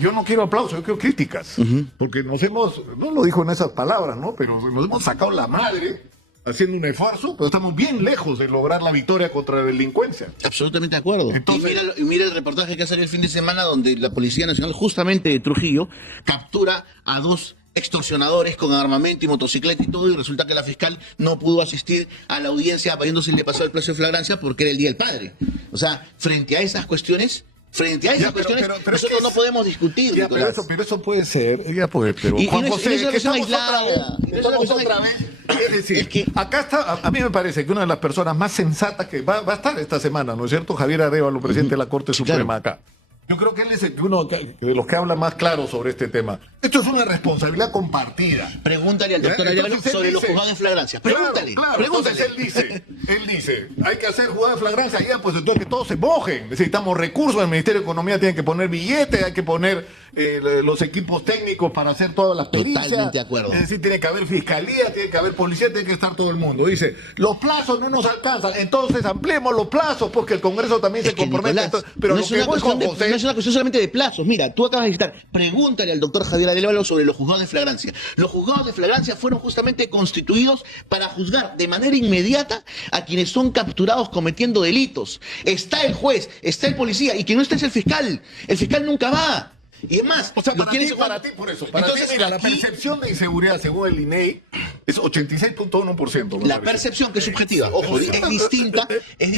yo no quiero aplausos, yo quiero críticas. Porque no lo dijo en esas palabras, ¿no? Pero nos hemos sacado la madre haciendo un esfuerzo, pero estamos bien lejos de lograr la victoria contra la delincuencia. Absolutamente de acuerdo. Entonces- y mira el reportaje que ha salido el fin de semana donde la Policía Nacional, justamente de Trujillo, captura a 2 extorsionadores con armamento y motocicleta y todo, y resulta que la fiscal no pudo asistir a la audiencia habiéndose le pasó el plazo de flagrancia porque era el Día del Padre. O sea, frente a esas cuestiones, nosotros es que no podemos discutir, Ya, Nicolás. pero eso puede ser. Ya, pues, pero Y Juan no es- José, y no es una que cuestión estamos otra aislada, vez. y no es una Estamos cuestión otra vez. Es decir, Es que- acá está, a mí me parece que una de las personas más sensatas que va a estar esta semana, ¿no es cierto? Javier Arévalo, presidente de la Corte Suprema acá. Yo creo que él es uno de los que habla más claro sobre este tema. Esto es una responsabilidad compartida. Pregúntale al ¿Ya? doctor Arévalo Entonces él sobre los dice- juzgados de flagrancia. Claro, Pregúntale, claro. pregúntale. Entonces él dice, hay que hacer jugada de flagrancia, ya, pues entonces que todos se mojen. Necesitamos recursos, el Ministerio de Economía tiene que poner billetes, hay que poner los equipos técnicos para hacer todas las pericias. Totalmente de acuerdo. Es decir, tiene que haber fiscalía, tiene que haber policía, tiene que estar todo el mundo. Dice, los plazos no nos alcanzan, entonces ampliemos los plazos porque el Congreso también se compromete. Nicolás, pero no lo es que una voy cuestión con José, no es una cuestión solamente de plazos. Mira, tú acabas de visitar, pregúntale al doctor Javier Arevalo sobre los juzgados de flagrancia. Los juzgados de flagrancia fueron justamente constituidos para juzgar de manera inmediata a quienes son capturados cometiendo delitos. Está el juez, está el policía, y quien no está es el fiscal. El fiscal nunca va. Y es más, o sea, lo tienes para ti, por eso. Para entonces, ti, mira, la aquí, percepción de inseguridad según el INEI es 86.1%. la percepción que es subjetiva, ojo, es distinta el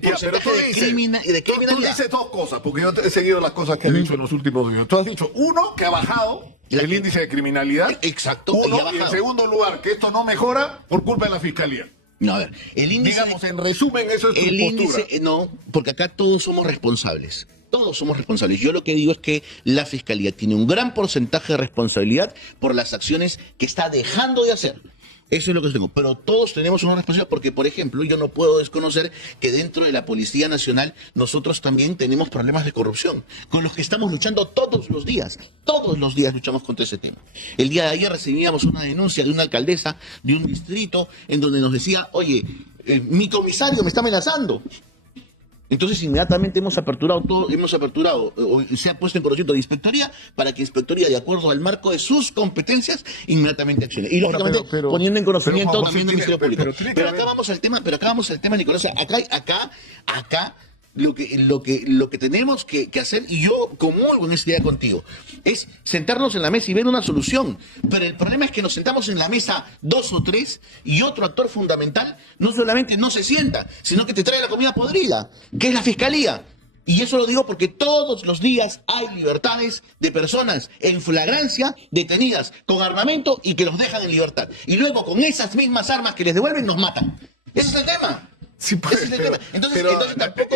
porcentaje de criminalidad. Tú dices dos cosas, porque yo he seguido las cosas que has dicho en los últimos días. Tú has dicho, uno, que ha bajado el índice de criminalidad. Exacto. Uno, y en segundo lugar, que esto no mejora por culpa de la fiscalía. No, a ver, el índice... Digamos, en resumen, eso es tu el postura. índice, no, porque acá todos somos responsables. Todos somos responsables. Yo lo que digo es que la Fiscalía tiene un gran porcentaje de responsabilidad por las acciones que está dejando de hacer. Eso es lo que tengo. Pero todos tenemos una responsabilidad porque, por ejemplo, yo no puedo desconocer que dentro de la Policía Nacional nosotros también tenemos problemas de corrupción, con los que estamos luchando todos los días. Todos los días luchamos contra ese tema. El día de ayer recibíamos una denuncia de una alcaldesa de un distrito en donde nos decía, oye, mi comisario me está amenazando. Entonces inmediatamente se ha puesto en conocimiento de Inspectoría para que Inspectoría, de acuerdo al marco de sus competencias, inmediatamente accione. Y lógicamente poniendo en conocimiento también del Ministerio Público. Pero acá vamos al tema, Nicolás. Acá lo que tenemos que hacer, y yo comulgo en esta idea contigo, es sentarnos en la mesa y ver una solución. Pero el problema es que nos sentamos en la mesa 2 o 3 y otro actor fundamental no solamente no se sienta, sino que te trae la comida podrida, que es la Fiscalía. Y eso lo digo porque todos los días hay libertades de personas en flagrancia detenidas con armamento y que los dejan en libertad. Y luego con esas mismas armas que les devuelven nos matan. Ese es el tema. Sí, pues, entonces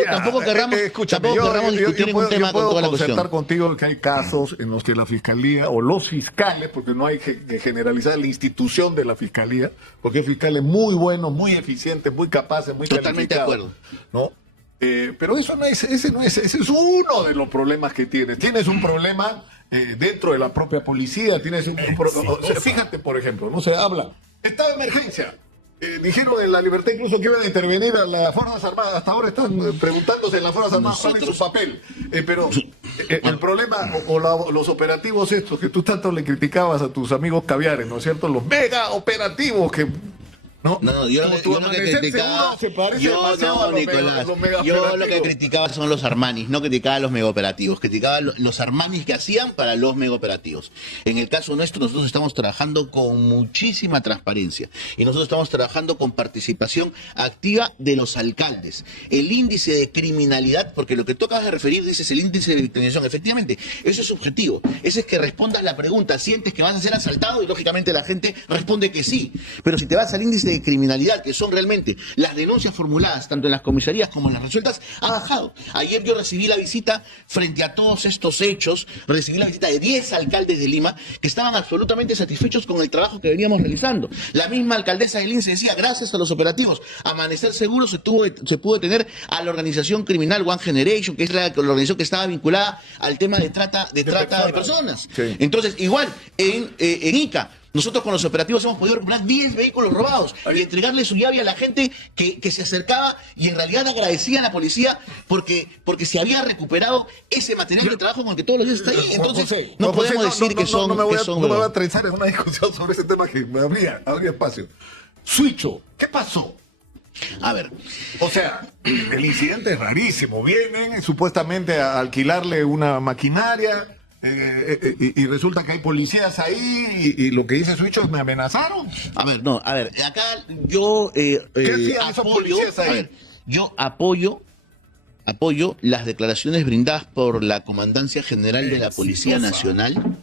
tampoco querramos discutir en un tema con toda la cuestión. Concertar contigo que hay casos en los que la Fiscalía o los fiscales, porque no hay que generalizar la institución de la Fiscalía, porque hay fiscales muy buenos, muy eficientes, muy capaces, muy totalmente calificados. De acuerdo. ¿No? Pero ese es uno de los problemas que tienes. Tienes un problema dentro de la propia policía. Fíjate, por ejemplo, no se habla. Estado de emergencia. Dijeron en La Libertad incluso que iban a intervenir a las Fuerzas Armadas. Hasta ahora están preguntándose en las Fuerzas Armadas cuál es su papel. Pero el problema los operativos estos que tú tanto le criticabas a tus amigos caviares, ¿no es cierto? Los mega operativos que... No, yo lo que criticaba son los Armanis, no criticaba los megaoperativos, criticaba los Armanis que hacían para los megaoperativos. En el caso nuestro, nosotros estamos trabajando con muchísima transparencia y nosotros estamos trabajando con participación activa de los alcaldes. El índice de criminalidad, porque lo que tú acabas de referir, dices el índice de victimización, efectivamente, eso es subjetivo. Ese es que respondas la pregunta, sientes que vas a ser asaltado y lógicamente la gente responde que sí. Pero si te vas al índice de criminalidad, que son realmente las denuncias formuladas tanto en las comisarías como en las resueltas, ha bajado. Ayer yo recibí la visita, frente a todos estos hechos, recibí la visita de 10 alcaldes de Lima que estaban absolutamente satisfechos con el trabajo que veníamos realizando. La misma alcaldesa de Lince decía, gracias a los operativos Amanecer Seguro se pudo detener a la organización criminal One Generation, que es la organización que estaba vinculada al tema de trata de personas. Sí. Entonces, igual, en Ica, nosotros con los operativos hemos podido recuperar 10 vehículos robados y entregarle su llave a la gente que se acercaba y en realidad agradecía a la policía porque se había recuperado ese material de trabajo con el que todos los días está ahí. Entonces, no podemos decir que son... No me voy a atrezar en una discusión sobre ese tema que me habría espacio. Suicho, ¿qué pasó? A ver. O sea, el incidente es rarísimo. Vienen supuestamente a alquilarle una maquinaria... y resulta que hay policías ahí y lo que dice Suicho es me amenazaron. Acá yo ¿qué hacían esos policías ahí? Yo apoyo las declaraciones brindadas por la Comandancia General de la Policía Nacional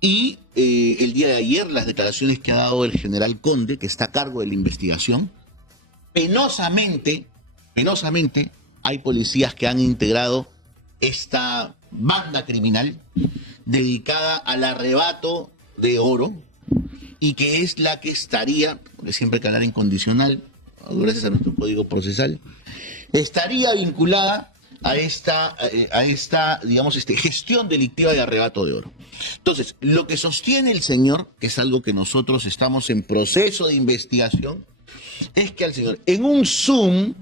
y el día de ayer las declaraciones que ha dado el general Conde, que está a cargo de la investigación. Penosamente hay policías que han integrado esta banda criminal dedicada al arrebato de oro y que es la que estaría, porque siempre hay que hablar en condicional, gracias a nuestro código procesal, estaría vinculada a esta, digamos, gestión delictiva de arrebato de oro. Entonces, lo que sostiene el señor, que es algo que nosotros estamos en proceso de investigación, es que al señor, en un Zoom,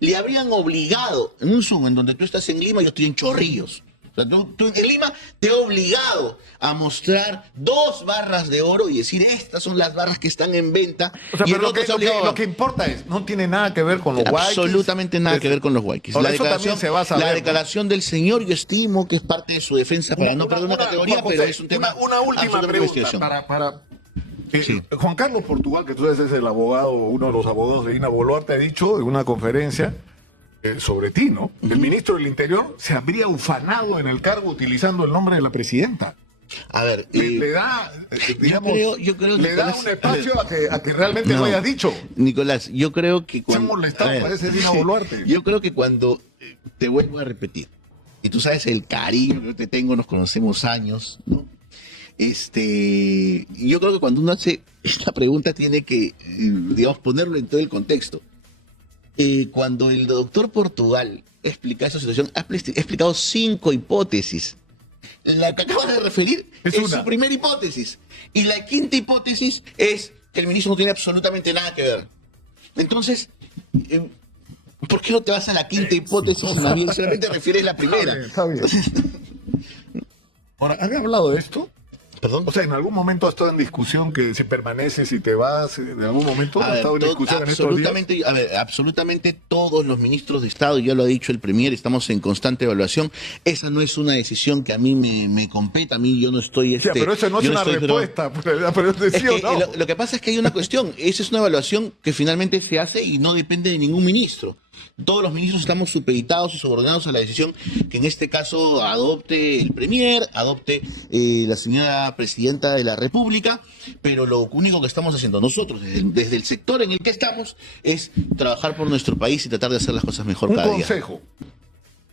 le habrían obligado, en un Zoom en donde tú estás en Lima, yo estoy en Chorrillos. O sea, tú en Lima te he obligado a mostrar 2 barras de oro y decir, estas son las barras que están en venta. O sea, y pero lo que importa es, no tiene nada que ver con los huayquis. Absolutamente nada que ver con los huayquis. La declaración del señor, yo estimo que es parte de su defensa para no perder una categoría, pero es un tema. Una última pregunta para sí. Juan Carlos Portugal, que tú eres el abogado, uno de los abogados de Dina Boluarte, ha dicho en una conferencia sobre ti, ¿no? El ministro del Interior se habría ufanado en el cargo utilizando el nombre de la presidenta. A ver, le da, digamos, yo creo, le da un espacio a que realmente lo hayas dicho. Nicolás, yo creo que cuando... Se ha molestado, parece Dina Boluarte. Yo creo que cuando, te vuelvo a repetir, y tú sabes el cariño que yo te tengo, nos conocemos años, ¿no? Yo creo que cuando uno hace esta pregunta tiene que, digamos, ponerlo en todo el contexto. Cuando el doctor Portugal explica esa situación, ha explicado 5 hipótesis. La que acabas de referir es su primera hipótesis. Y la quinta hipótesis es que el ministro no tiene absolutamente nada que ver. Entonces, ¿por qué no te vas a la quinta hipótesis? Solamente refieres la primera. Está bien. Ahora, ¿han hablado de esto? ¿Perdón? O sea, ¿en algún momento ha estado en discusión que si permaneces, si te vas? ¿En algún momento ha estado en discusión en estos días? A ver, absolutamente todos los ministros de Estado, ya lo ha dicho el Premier, estamos en constante evaluación. Esa no es una decisión que a mí me compete, a mí yo no estoy... pero eso no es una respuesta, pero es sí o no. Lo que pasa es que hay una cuestión, esa es una evaluación que finalmente se hace y no depende de ningún ministro. Todos los ministros estamos supeditados y subordinados a la decisión que en este caso adopte el Premier, adopte la señora Presidenta de la República, pero lo único que estamos haciendo nosotros desde el sector en el que estamos es trabajar por nuestro país y tratar de hacer las cosas mejor cada día. Un consejo.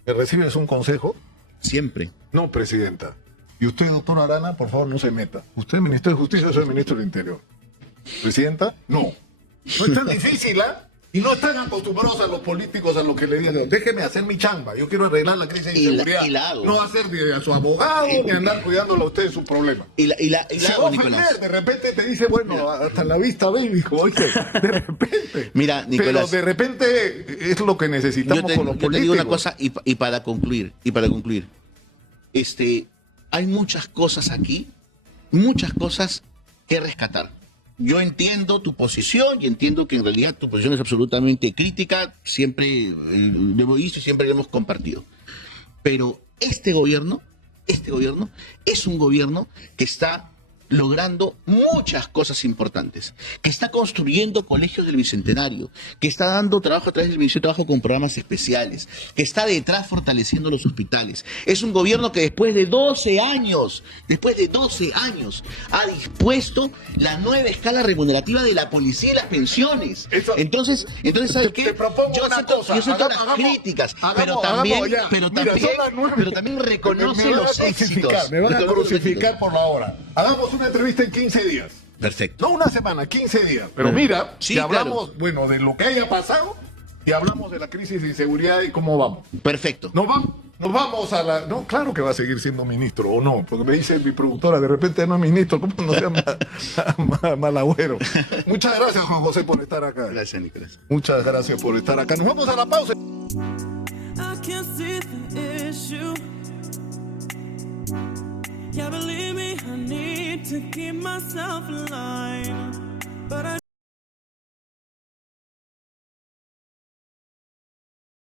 ¿Me recibes un consejo? Siempre. No, Presidenta. Y usted, doctor Arana, por favor, no se meta. Usted es ministro de Justicia, yo soy ministro del Interior. ¿Presidenta? No. No es tan difícil, ¿ah? Y no están acostumbrados a los políticos a lo que le digan, déjeme hacer mi chamba, yo quiero arreglar la crisis de inseguridad. No hacer a su abogado ni andar cuidándolo a usted de su problema. Se va a ofender, de repente te dice, bueno, hasta la vista, baby, oye, de repente. Mira, Nicolás, pero de repente es lo que necesitamos con los políticos. Yo te digo una cosa, y para concluir, hay muchas cosas aquí, muchas cosas que rescatar. Yo entiendo tu posición y entiendo que en realidad tu posición es absolutamente crítica, siempre lo hemos visto y siempre lo hemos compartido. Pero este gobierno es un gobierno que está logrando muchas cosas importantes, que está construyendo colegios del Bicentenario, que está dando trabajo a través del Ministerio de Trabajo con programas especiales, que está detrás fortaleciendo los hospitales. Es un gobierno que después de 12 años, ha dispuesto la nueva escala remunerativa de la policía y las pensiones. Entonces, ¿sabes qué? Te propongo una cosa. Yo siento las críticas, pero también reconoce los éxitos. Me van a crucificar por la hora. Hagamos una entrevista en 15 días. Perfecto. No una semana, 15 días. Pero mira, si hablamos, bueno, de lo que haya pasado y hablamos de la crisis de inseguridad y cómo vamos. Perfecto. Nos vamos a la... No, claro que va a seguir siendo ministro, o no, porque me dice mi productora, de repente no es ministro, ¿cómo no sea mal agüero? Muchas gracias, Juan José, por estar acá. Gracias, Nicolás. Muchas gracias por estar acá. Nos vamos a la pausa. Yeah, believe me, I need to keep myself alive, but